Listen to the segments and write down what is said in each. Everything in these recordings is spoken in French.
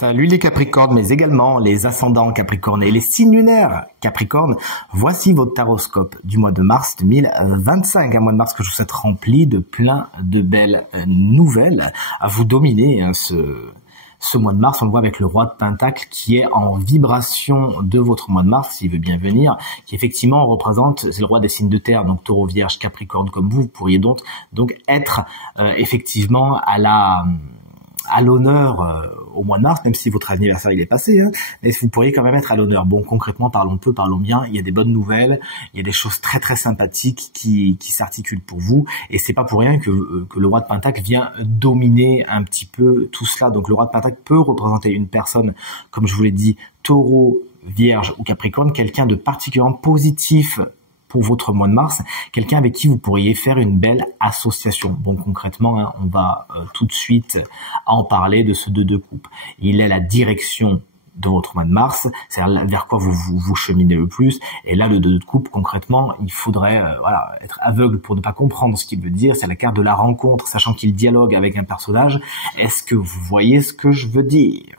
Salut les Capricornes, mais également les ascendants Capricornes et les signes lunaires Capricorne. Voici votre taroscope du mois de mars 2025, un mois de mars que je vous souhaite rempli de plein de belles nouvelles à vous dominer. Ce mois de mars, on le voit avec le roi de Pentacle qui est en vibration de votre mois de mars, s'il veut bien venir, qui effectivement représente, c'est le roi des signes de terre, donc Taureau, Vierge, Capricorne comme vous pourriez donc être effectivement à l'honneur au mois de mars, même si votre anniversaire il est passé, hein, mais vous pourriez quand même être à l'honneur. Bon, concrètement, parlons peu, parlons bien, il y a des bonnes nouvelles, il y a des choses très très sympathiques qui s'articulent pour vous, et c'est pas pour rien que le roi de Pentacle vient dominer un petit peu tout cela. Donc le roi de Pentacle peut représenter une personne, comme je vous l'ai dit, Taureau, Vierge ou Capricorne, quelqu'un de particulièrement positif pour votre mois de mars, quelqu'un avec qui vous pourriez faire une belle association. Bon, concrètement, hein, on va tout de suite en parler de ce 2 de coupe. Il est la direction de votre mois de mars, c'est-à-dire vers quoi vous cheminez le plus. Et là, le 2 de coupe, concrètement, il faudrait être aveugle pour ne pas comprendre ce qu'il veut dire. C'est la carte de la rencontre, sachant qu'il dialogue avec un personnage. Est-ce que vous voyez ce que je veux dire?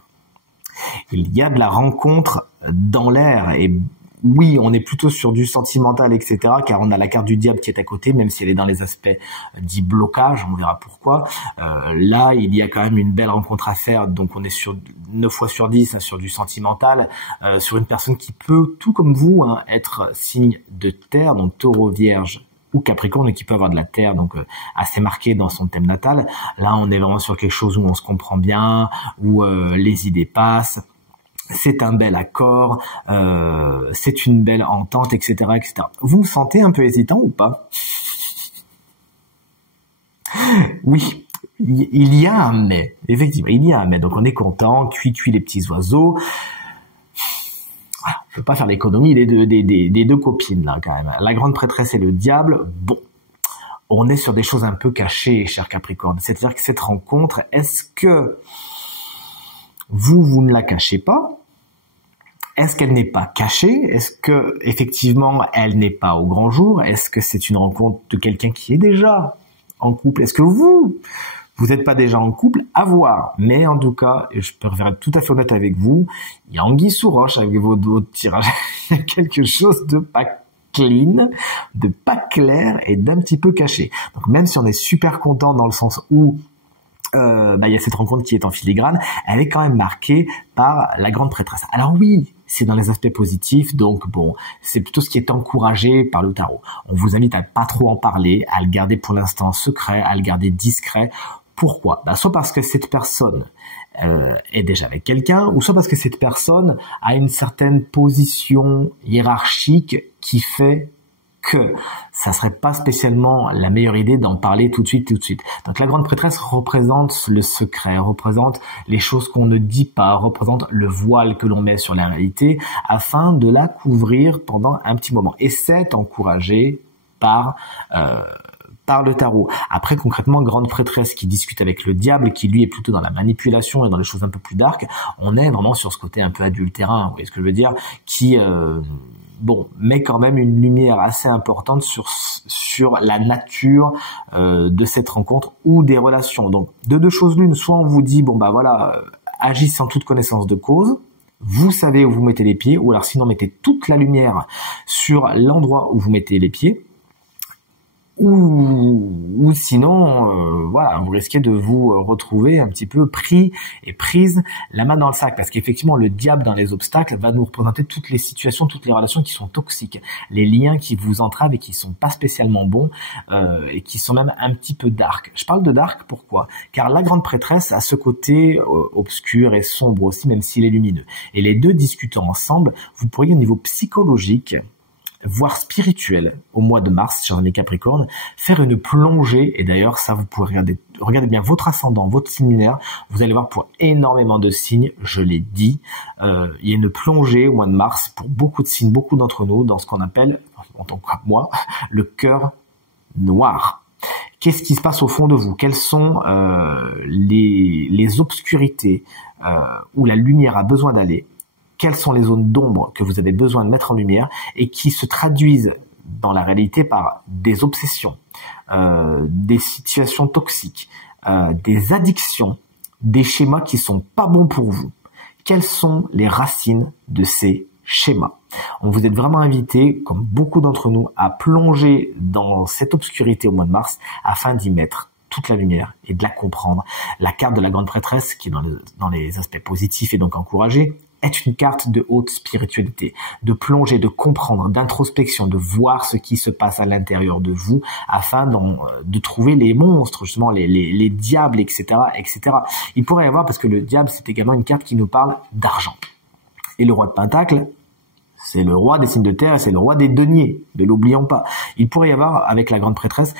Il y a de la rencontre dans l'air et oui, on est plutôt sur du sentimental, etc., car on a la carte du diable qui est à côté, même si elle est dans les aspects dits blocage, on verra pourquoi. Là, il y a quand même une belle rencontre à faire, donc on est sur 9 fois sur 10, hein, sur du sentimental, sur une personne qui peut, tout comme vous, hein, être signe de terre, donc Taureau, Vierge ou Capricorne, et qui peut avoir de la terre, donc assez marqué dans son thème natal. Là, on est vraiment sur quelque chose où on se comprend bien, où les idées passent. C'est un bel accord, c'est une belle entente, etc., etc. Vous me sentez un peu hésitant ou pas? Oui, il y a un mais. Effectivement, il y a un mais. Donc on est content, cuit les petits oiseaux. Je veux pas faire l'économie des deux copines là quand même. La grande prêtresse et le diable. Bon, on est sur des choses un peu cachées, cher Capricorne. C'est-à-dire que cette rencontre, est-ce que vous ne la cachez pas? Est-ce qu'elle n'est pas cachée? Est-ce que effectivement elle n'est pas au grand jour? Est-ce que c'est une rencontre de quelqu'un qui est déjà en couple? Est-ce que vous n'êtes pas déjà en couple? À voir. Mais en tout cas, je préfère être tout à fait honnête avec vous, il y a anguille sous roche avec votre tirage. Il y a quelque chose de pas clean, de pas clair et d'un petit peu caché. Donc même si on est super content dans le sens où il y a cette rencontre qui est en filigrane, elle est quand même marquée par la grande prêtresse. Alors oui, c'est dans les aspects positifs, donc bon, c'est plutôt ce qui est encouragé par le tarot. On vous invite à pas trop en parler, à le garder pour l'instant secret, à le garder discret. Pourquoi? Soit parce que cette personne est déjà avec quelqu'un, ou soit parce que cette personne a une certaine position hiérarchique qui fait que ça serait pas spécialement la meilleure idée d'en parler tout de suite. Donc la grande prêtresse représente le secret, représente les choses qu'on ne dit pas, représente le voile que l'on met sur la réalité afin de la couvrir pendant un petit moment. Et c'est encouragé par le tarot. Après, concrètement, grande prêtresse qui discute avec le diable, qui lui est plutôt dans la manipulation et dans les choses un peu plus dark, on est vraiment sur ce côté un peu adultérin, vous voyez ce que je veux dire, qui met quand même une lumière assez importante sur la nature de cette rencontre ou des relations. Donc, de deux choses l'une, soit on vous dit, agissez en toute connaissance de cause, vous savez où vous mettez les pieds, ou alors sinon mettez toute la lumière sur l'endroit où vous mettez les pieds, ou sinon, vous risquez de vous retrouver un petit peu pris et prise la main dans le sac, parce qu'effectivement, le diable dans les obstacles va nous représenter toutes les situations, toutes les relations qui sont toxiques, les liens qui vous entravent et qui sont pas spécialement bons, et qui sont même un petit peu dark. Je parle de dark, pourquoi? Car la grande prêtresse a ce côté obscur et sombre aussi, même s'il est lumineux. Et les deux discutant ensemble, vous pourriez au niveau psychologique, voire spirituel, au mois de mars, chers amis Capricorne, faire une plongée, et d'ailleurs, ça vous pourrez regardez bien votre ascendant, votre signe lunaire, vous allez voir pour énormément de signes, je l'ai dit, il y a une plongée au mois de mars pour beaucoup de signes, beaucoup d'entre nous, dans ce qu'on appelle, en tant que moi, le cœur noir. Qu'est-ce qui se passe au fond de vous? Quelles sont les obscurités où la lumière a besoin d'aller? Quelles sont les zones d'ombre que vous avez besoin de mettre en lumière et qui se traduisent dans la réalité par des obsessions, des situations toxiques, des addictions, des schémas qui sont pas bons pour vous. quelles sont les racines de ces schémas. On vous êtes vraiment invité, comme beaucoup d'entre nous, à plonger dans cette obscurité au mois de mars afin d'y mettre toute la lumière et de la comprendre. La carte de la grande prêtresse, qui est dans les aspects positifs et donc encouragée, est une carte de haute spiritualité, de plonger, de comprendre, d'introspection, de voir ce qui se passe à l'intérieur de vous afin de trouver les monstres, justement les diables, etc., etc. Il pourrait y avoir, parce que le diable, c'est également une carte qui nous parle d'argent. Et le roi de Pentacle, c'est le roi des signes de terre et c'est le roi des deniers, ne l'oublions pas. Il pourrait y avoir, avec la grande prêtresse,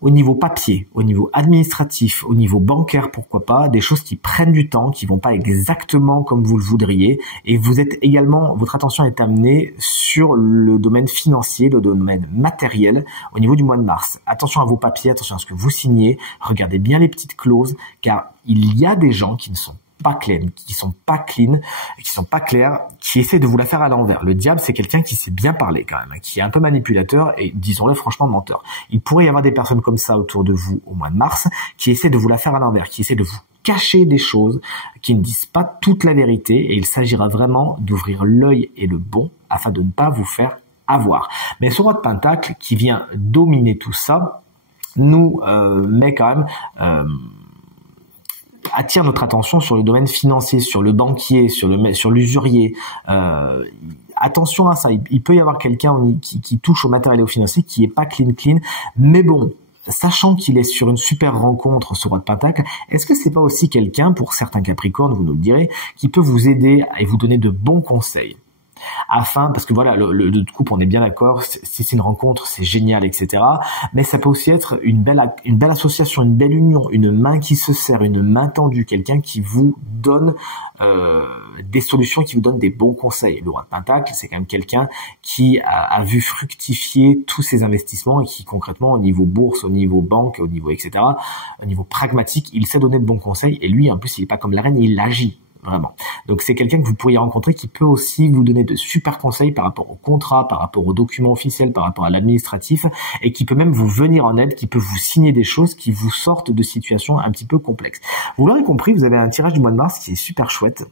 au niveau papier, au niveau administratif, au niveau bancaire, pourquoi pas, des choses qui prennent du temps, qui vont pas exactement comme vous le voudriez, et vous êtes également, votre attention est amenée sur le domaine financier, le domaine matériel, au niveau du mois de mars. Attention à vos papiers, attention à ce que vous signez, regardez bien les petites clauses, car il y a des gens qui ne sont pas clean, qui sont pas clean, qui sont pas clairs, qui essaient de vous la faire à l'envers. Le diable, c'est quelqu'un qui sait bien parler quand même, qui est un peu manipulateur et, disons-le franchement, menteur. Il pourrait y avoir des personnes comme ça autour de vous au mois de mars, qui essaient de vous la faire à l'envers, qui essaient de vous cacher des choses, qui ne disent pas toute la vérité, et il s'agira vraiment d'ouvrir l'œil et le bon afin de ne pas vous faire avoir. Mais ce roi de Pentacle, qui vient dominer tout ça, nous met quand même... attire notre attention sur le domaine financier, sur le banquier, sur l'usurier. Attention à ça. Il peut y avoir quelqu'un qui touche au matériel et au financier qui est pas clean, mais bon, sachant qu'il est sur une super rencontre, ce roi de Pentacle, est-ce que c'est pas aussi quelqu'un, pour certains Capricornes, vous nous le direz, qui peut vous aider et vous donner de bons conseils? Parce que voilà, le couple, on est bien d'accord, si c'est une rencontre, c'est génial, etc. Mais ça peut aussi être une belle association, une belle union, une main qui se serre, une main tendue, quelqu'un qui vous donne des solutions, qui vous donne des bons conseils. Le roi de Pentacle, c'est quand même quelqu'un qui a vu fructifier tous ses investissements et qui concrètement, au niveau bourse, au niveau banque, au niveau etc., au niveau pragmatique, il sait donner de bons conseils. Et lui, en plus, il est pas comme la reine, il agit. Vraiment. Donc c'est quelqu'un que vous pourriez rencontrer qui peut aussi vous donner de super conseils par rapport au contrat, par rapport aux documents officiels, par rapport à l'administratif, et qui peut même vous venir en aide, qui peut vous signer des choses qui vous sortent de situations un petit peu complexes. Vous l'aurez compris, vous avez un tirage du mois de mars qui est super chouette,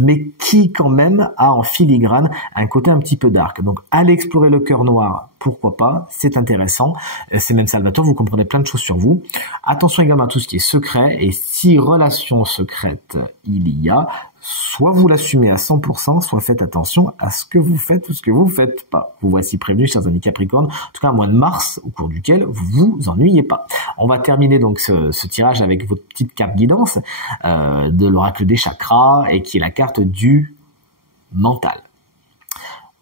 mais qui quand même a en filigrane un côté un petit peu dark. Donc allez explorer le cœur noir, pourquoi pas, c'est intéressant, c'est même salvateur, vous comprenez plein de choses sur vous. Attention également à tout ce qui est secret, et si relation secrète il y a, soit vous l'assumez à 100%, soit faites attention à ce que vous faites ou ce que vous faites pas. Vous voici prévenus, chers amis Capricorne, en tout cas un mois de mars au cours duquel vous vous ennuyez pas. On va terminer donc ce tirage avec votre petite carte guidance de l'oracle des chakras, et qui est la carte du mental.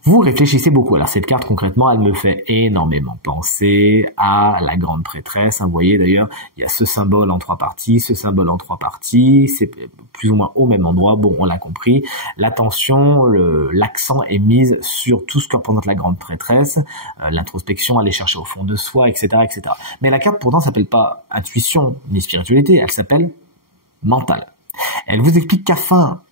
Vous réfléchissez beaucoup. Alors cette carte concrètement, elle me fait énormément penser à la grande prêtresse. Vous voyez d'ailleurs, il y a ce symbole en 3 parties, ce symbole en 3 parties, c'est plus ou moins au même endroit. Bon, on l'a compris. L'attention, l'accent est mise sur tout ce que représente la grande prêtresse, l'introspection, aller chercher au fond de soi, etc., etc. Mais la carte pourtant s'appelle pas intuition ni spiritualité, elle s'appelle mental. Elle vous explique qu'afin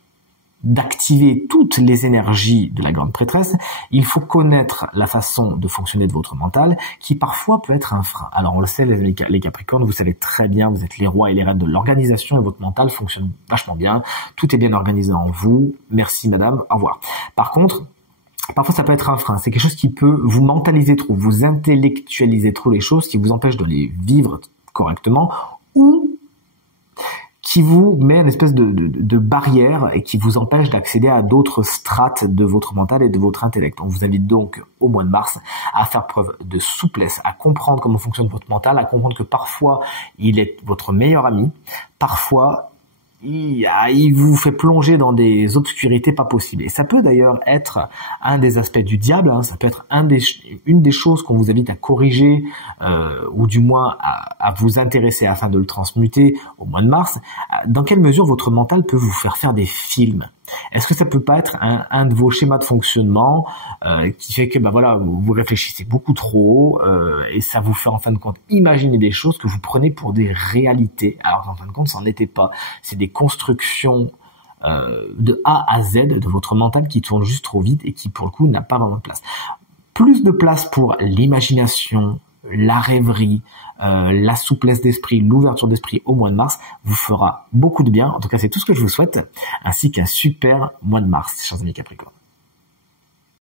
d'activer toutes les énergies de la grande prêtresse, il faut connaître la façon de fonctionner de votre mental, qui parfois peut être un frein. Alors on le sait, les Capricornes, vous savez très bien, vous êtes les rois et les reines de l'organisation, et votre mental fonctionne vachement bien, tout est bien organisé en vous, merci madame, au revoir. Par contre, parfois ça peut être un frein, c'est quelque chose qui peut vous mentaliser trop, vous intellectualiser trop les choses, qui vous empêche de les vivre correctement, ou qui vous met une espèce de barrière et qui vous empêche d'accéder à d'autres strates de votre mental et de votre intellect. On vous invite donc au mois de mars à faire preuve de souplesse, à comprendre comment fonctionne votre mental, à comprendre que parfois il est votre meilleur ami, parfois il vous fait plonger dans des obscurités pas possibles. Et ça peut d'ailleurs être un des aspects du diable, hein, ça peut être une des choses qu'on vous invite à corriger, ou du moins à vous intéresser afin de le transmuter au mois de mars. Dans quelle mesure votre mental peut vous faire des films? Est-ce que ça peut pas être un de vos schémas de fonctionnement qui fait que voilà, vous réfléchissez beaucoup trop et ça vous fait en fin de compte imaginer des choses que vous prenez pour des réalités, alors qu'en fin de compte, ça n'en était pas. C'est des constructions de A à Z de votre mental qui tournent juste trop vite et qui pour le coup n'a pas vraiment de place. Plus de place pour l'imagination, la rêverie, la souplesse d'esprit, l'ouverture d'esprit au mois de mars vous fera beaucoup de bien. En tout cas, c'est tout ce que je vous souhaite, ainsi qu'un super mois de mars, chers amis Capricorne.